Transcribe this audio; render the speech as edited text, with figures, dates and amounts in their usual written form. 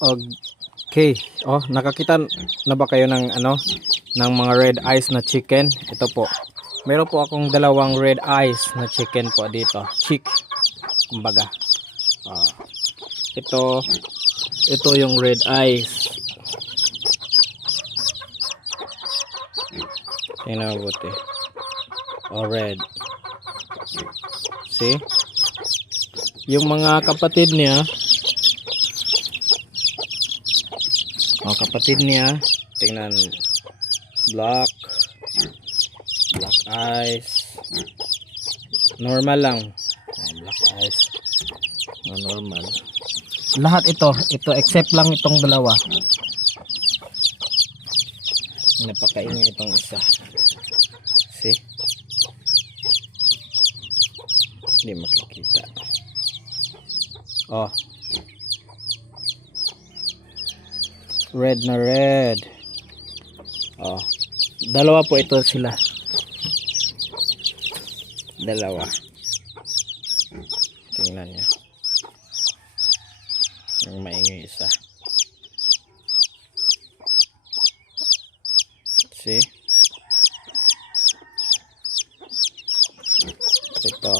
Okay. Oh, nakakita na ba kayo ng ng mga red eyes na chicken? Ito po. Meron po akong dalawang red eyes na chicken po dito. Chick, kumbaga. Ah, ito yung red eyes. Tingnan mo buti. Oh, red. See? Yung mga kapatid niya, tingnan, black eyes, normal lang. Black eyes, normal. Lahat ito except lang itong dalawa. Napakaingay itong isa. See? Hindi makikita. Oh. Red na red. Oh. Dalawa po ito sila. Dalawa. Tingnan niyo. Yung maingay isa. See? Ito.